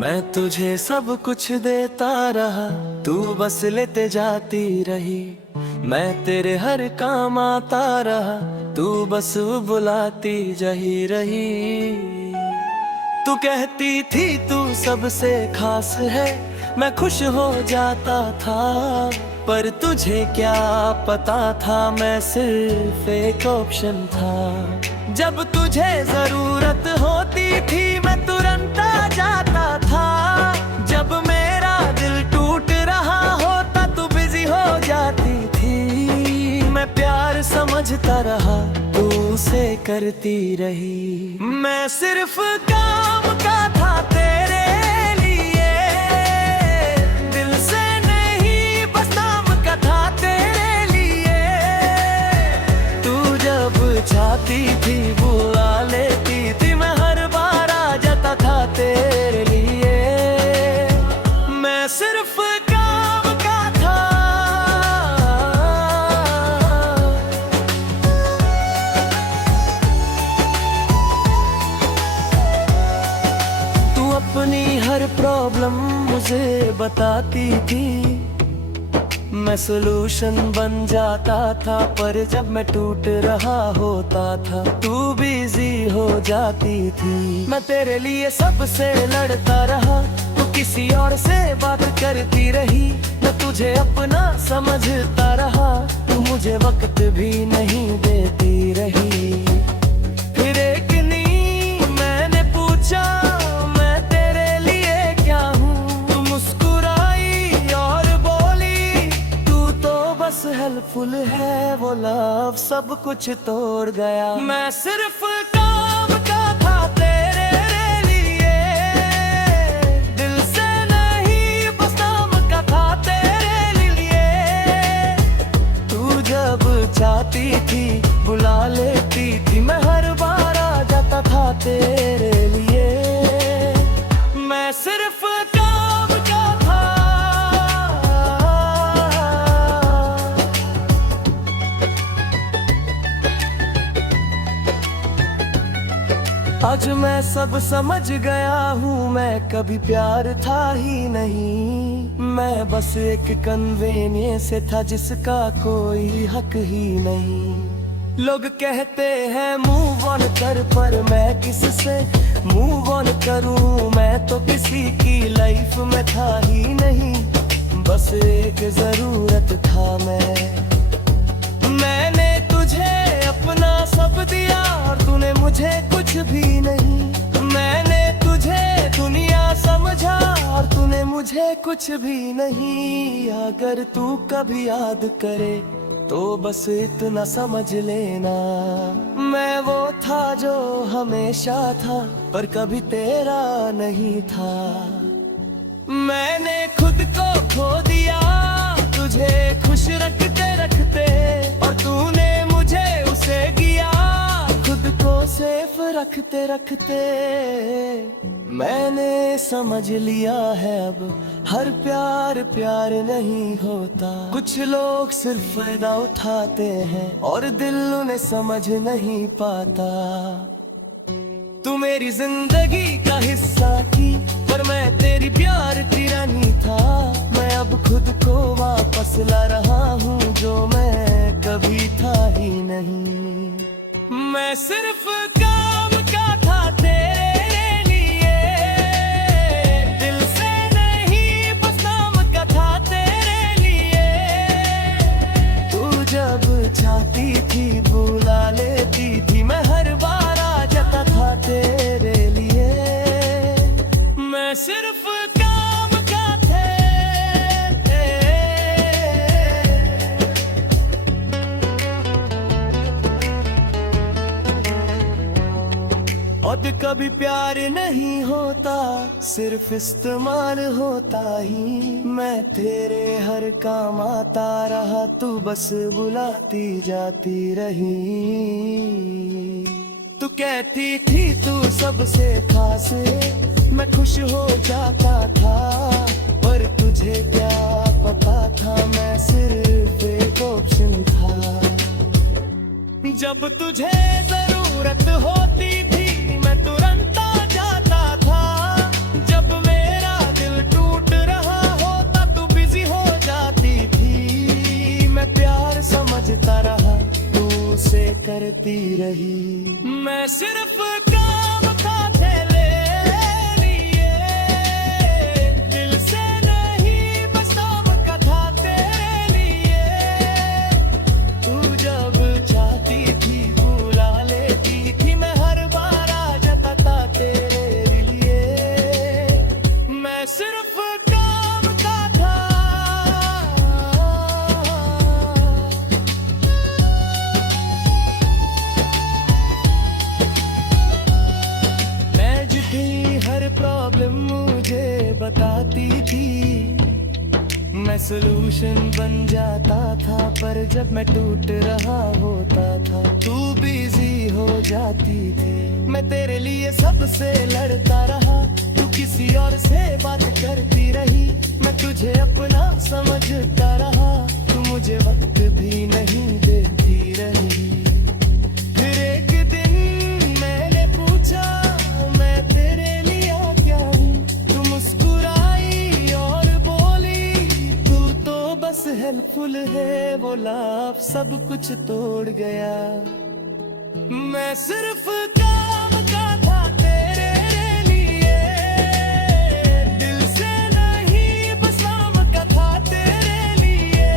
मैं तुझे सब कुछ देता रहा, तू बस लेते जाती रही। मैं तेरे हर काम आता रहा, तू बस बुलाती जाही रही। तू कहती थी तू सबसे खास है, मैं खुश हो जाता था। पर तुझे क्या पता था, मैं सिर्फ एक ऑप्शन था। जब तुझे जरूरत होती थी, मैं तुरंत आ जाता था। जब मेरा दिल टूट रहा होता, तू बिजी हो जाती थी। मैं प्यार समझता रहा, तू उसे करती रही। मैं सिर्फ काम का था तेरे लिए, दिल से नहीं, बस नाम का था तेरे लिए। तू जब चाहती थी बुला लेती थी, मैं हर बार आ जाता था तेरे लिए। मैं सिर्फ काम का था। तू अपनी हर प्रॉब्लम मुझे बताती थी, मैं सोल्यूशन बन जाता था। पर जब मैं टूट रहा होता था, तू बिजी हो जाती थी। मैं तेरे लिए सबसे लड़ता रहा, तू किसी और से बात करती रही। मैं तुझे अपना समझता रहा, तू मुझे वक्त भी नहीं देती रही। फिर एक नींद मैंने पूछा, मैं तेरे लिए क्या हूँ। तू मुस्कुराई और बोली, तू तो बस हेल्पफुल है। वो लव सब कुछ तोड़ गया। मैं सिर्फ काम का था तेरे लिए, दिल से नहीं, बस नाम का था तेरे लिए। तू जब चाहती थी बुला लेती थी, मैं हर बार आ जाता था तेरे लिए। मैं सिर्फ काम का था। आज मैं सब समझ गया हूँ, मैं कभी प्यार था ही नहीं। मैं बस एक कन्वेनियंस था, जिसका कोई हक ही नहीं। लोग कहते हैं मूव ऑन कर, पर मैं किससे मूव ऑन करूँ। मैं तो किसी की लाइफ में था ही नहीं, बस एक जरूरत था मैंने तुझे अपना सब दिया, और तूने मुझे कुछ भी नहीं। मैंने तुझे दुनिया समझा, और तूने मुझे कुछ भी नहीं। अगर तू कभी याद करे, तो बस इतना समझ लेना, मैं वो था जो हमेशा था, पर कभी तेरा नहीं था। मैंने खुद को खो दिया तुझे खुश रखते रखते, और तूने मुझे उसे किया खुद को सेफ रखते रखते। मैंने समझ लिया है अब, हर प्यार प्यार नहीं होता। कुछ लोग सिर्फ फायदा उठाते हैं, और दिल उन्हें समझ नहीं पाता। तू मेरी जिंदगी का हिस्सा थी, पर मैं तेरी प्यार की रानी था। मैं अब खुद को वापस ला रहा हूँ, जो मैं कभी था ही नहीं। मैं सिर्फ काम का था तेरे लिए, दिल से नहीं, बस नाम का था तेरे लिए। तू जब चाहती थी बुला लेती थी, मैं हर बार आ जाता था तेरे लिए। मैं सिर्फ काम का थे। और कभी प्यार नहीं होता, सिर्फ इस्तेमाल होता ही। मैं तेरे हर काम आता रहा, तू बस बुलाती जाती रही। तू कहती थी तू सबसे खास है, मैं खुश हो जाता था। पर तुझे क्या पता था, मैं सिर्फ एक ऑप्शन था। जब तुझे जरूरत होती थी, मैं तुरंत आ जाता था। जब मेरा लेती रही। मैं सिर्फ काम था तेरे लिए, दिल से नहीं बस नाम का था तेरे लिए। तू जब चाहती थी बुला लेती थी, मैं हर बार आ जाता था तेरे लिए। मैं सिर्फ काम का था। मैं जितनी हर प्रॉब्लम मुझे बताती थी, मैं सलूशन बन जाता था। पर जब मैं टूट रहा होता था, तू बिजी हो जाती थी। मैं तेरे लिए सबसे लड़ता रहा, तू किसी और से बात करती रही। मैं तुझे अपना समझता रहा, तू मुझे वक्त भी नहीं देती रही। फिर एक दिन मैंने पूछा, मैं तेरे लिए क्या हूँ? तू मुस्कुराई और बोली, तू तो बस हेल्पफुल है। वो लाफ सब कुछ तोड़ गया। मैं सिर्फ काम का था तेरे लिए, दिल से नहीं बस नाम का था तेरे लिए।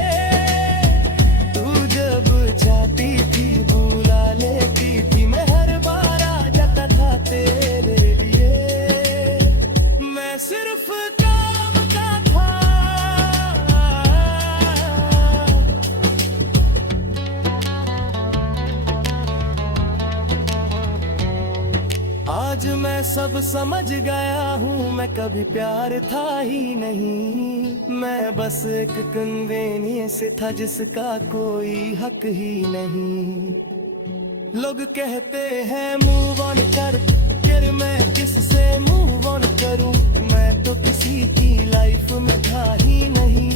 तू जब चाहती थी बुला लेती थी, मैं हर बार आ जाता था तेरे लिए। मैं सिर्फ काम का था। आज मैं सब समझ गया हूँ, मैं कभी प्यार था ही नहीं। मैं बस एक कन्वेनियंस था जिसका कोई हक ही नहीं। लोग कहते हैं मूव ऑन कर, फिर मैं किससे मूव ऑन करूँ? मैं तो किसी की लाइफ में था ही नहीं।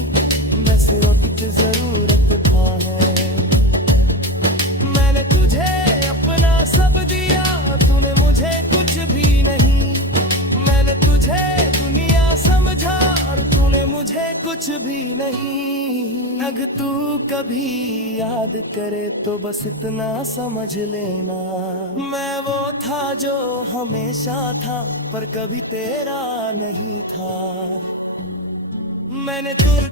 मैं सिर्फ की जरूरत था है। मैंने तुझे अपना सब दिया, तूने मुझे कुछ भी नहीं। मैंने तुझे दुनिया समझा और तूने मुझे कुछ भी नहीं। अगर तू कभी याद करे तो बस इतना समझ लेना, मैं वो था जो हमेशा था पर कभी तेरा नहीं था। मैंने तुझ